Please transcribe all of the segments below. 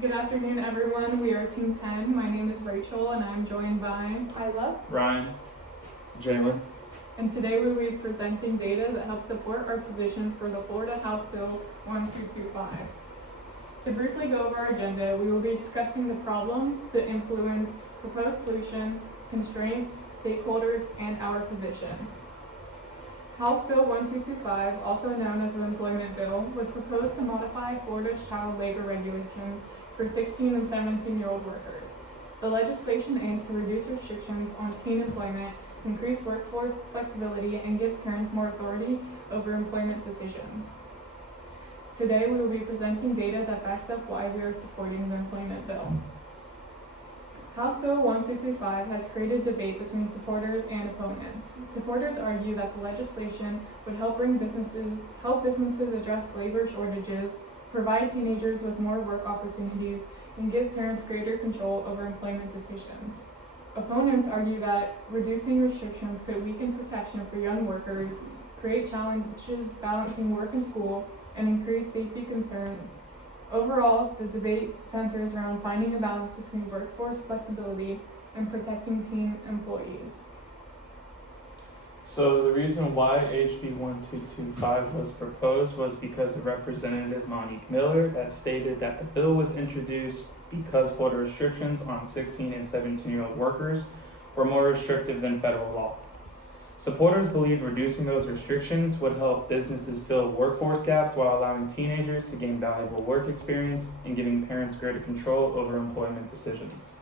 Good afternoon, everyone. We are Team 10. My name is Rachel, and I'm joined by Isla, Ryan, Jalen. and today we will be presenting data that helps support our position for the Florida House Bill 1225. To briefly go over our agenda, we will be discussing the problem, the influence, proposed solution, constraints, stakeholders, and our position. House Bill 1225, also known as the Employment Bill, was proposed to modify Florida's child labor regulations for 16 and 17-year-old workers. The legislation aims to reduce restrictions on teen employment, increase workforce flexibility, and give parents more authority over employment decisions. Today, we will be presenting data that backs up why we are supporting the Employment Bill. House Bill 1225 has created debate between supporters and opponents. Supporters argue that the legislation would help businesses address labor shortages, provide teenagers with more work opportunities, and give parents greater control over employment decisions. Opponents argue that reducing restrictions could weaken protection for young workers, create challenges balancing work and school, and increase safety concerns. Overall, the debate centers around finding a balance between workforce flexibility and protecting teen employees. so the reason why HB 1225 was proposed was because of Representative Monique Miller that stated that the bill was introduced because Florida restrictions on 16 and 17-year-old workers were more restrictive than federal law. Supporters believed reducing those restrictions would help businesses fill workforce gaps while allowing teenagers to gain valuable work experience and giving parents greater control over employment decisions.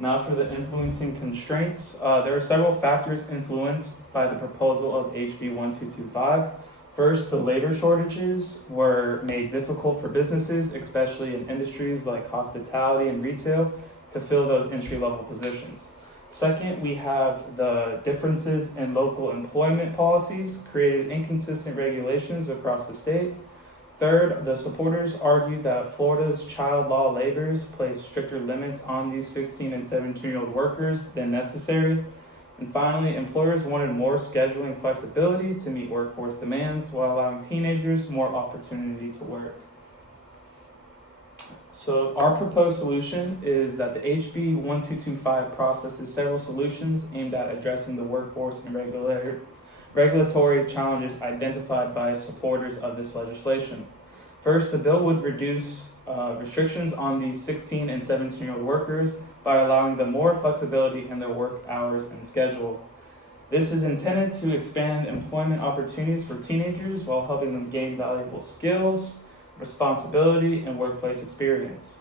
Now for the influencing constraints, there are several factors influenced by the proposal of HB 1225. First, the labor shortages were made difficult for businesses, especially in industries like hospitality and retail, to fill those entry-level positions. Second, we have the differences in local employment policies created inconsistent regulations across the state. Third, the supporters argued that Florida's child law labors place stricter limits on these 16 and 17-year-old workers than necessary. And finally, employers wanted more scheduling flexibility to meet workforce demands while allowing teenagers more opportunity to work. So our proposed solution is that the HB 1225 processes several solutions aimed at addressing the workforce and regulatory challenges identified by supporters of this legislation. First, the bill would reduce restrictions on these 16 and 17-year-old workers by allowing them more flexibility in their work hours and schedule. This is intended to expand employment opportunities for teenagers while helping them gain valuable skills, responsibility, and workplace experience.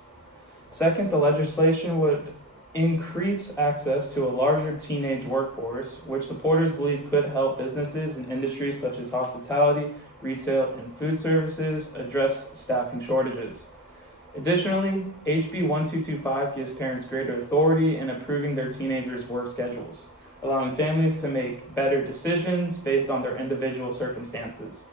Second, the legislation would increase access to a larger teenage workforce, which supporters believe could help businesses in industries such as hospitality, retail, and food services address staffing shortages. Additionally, HB 1225 gives parents greater authority in approving their teenagers' work schedules, allowing families to make better decisions based on their individual circumstances.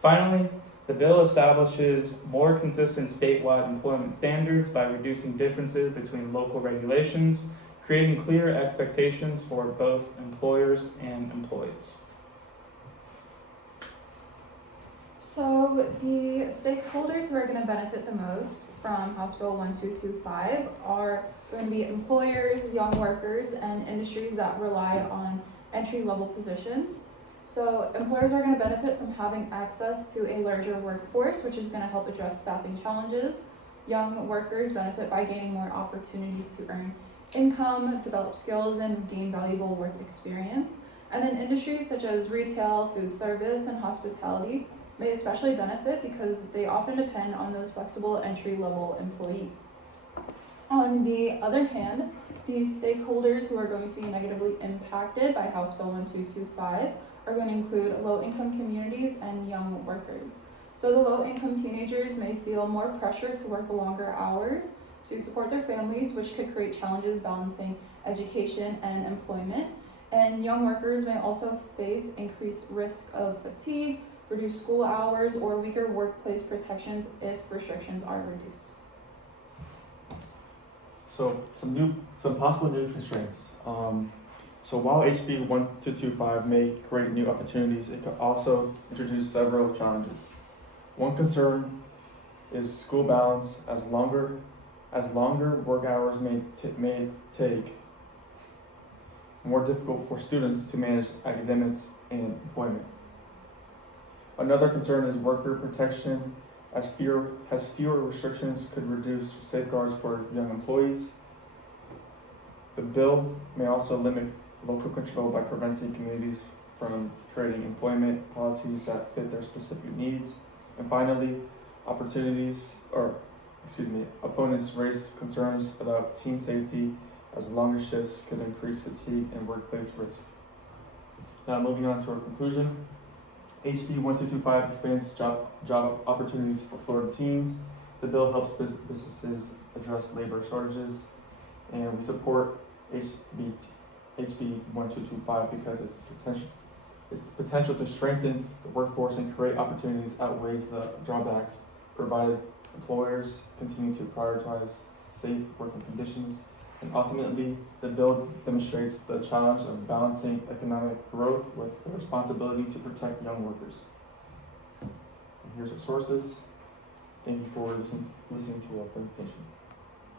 Finally, the bill establishes more consistent statewide employment standards by reducing differences between local regulations, creating clear expectations for both employers and employees. so the stakeholders who are going to benefit the most from House Bill 1225 are going to be employers, young workers, and industries that rely on entry-level positions. So employers are going to benefit from having access to a larger workforce, which is going to help address staffing challenges. Young workers benefit by gaining more opportunities to earn income, develop skills, and gain valuable work experience. And then industries such as retail, food service, and hospitality may especially benefit because they often depend on those flexible entry-level employees. On the other hand, the stakeholders who are going to be negatively impacted by House Bill 1225 are going to include low-income communities and young workers. So the low-income teenagers may feel more pressure to work longer hours to support their families, which could create challenges balancing education and employment. And young workers may also face increased risk of fatigue, reduced school hours, or weaker workplace protections if restrictions are reduced. So some possible new constraints. So while HB 1225 may create new opportunities, it could also introduce several challenges. One concern is school balance as longer work hours may take more difficult for students to manage academics and employment. Another concern is worker protection, as fewer restrictions could reduce safeguards for young employees. The bill may also limit local control by preventing communities from creating employment policies that fit their specific needs. And finally, opponents raised concerns about team safety, as longer shifts could increase fatigue and workplace risk. Now moving on to our conclusion. HB 1225 expands job opportunities for Florida teens. The bill helps businesses address labor shortages, and we support HB 1225 because its potential to strengthen the workforce and create opportunities outweighs the drawbacks, provided employers continue to prioritize safe working conditions. And ultimately, the bill demonstrates the challenge of balancing economic growth with the responsibility to protect young workers. And here's our sources. Thank you for listening to our presentation.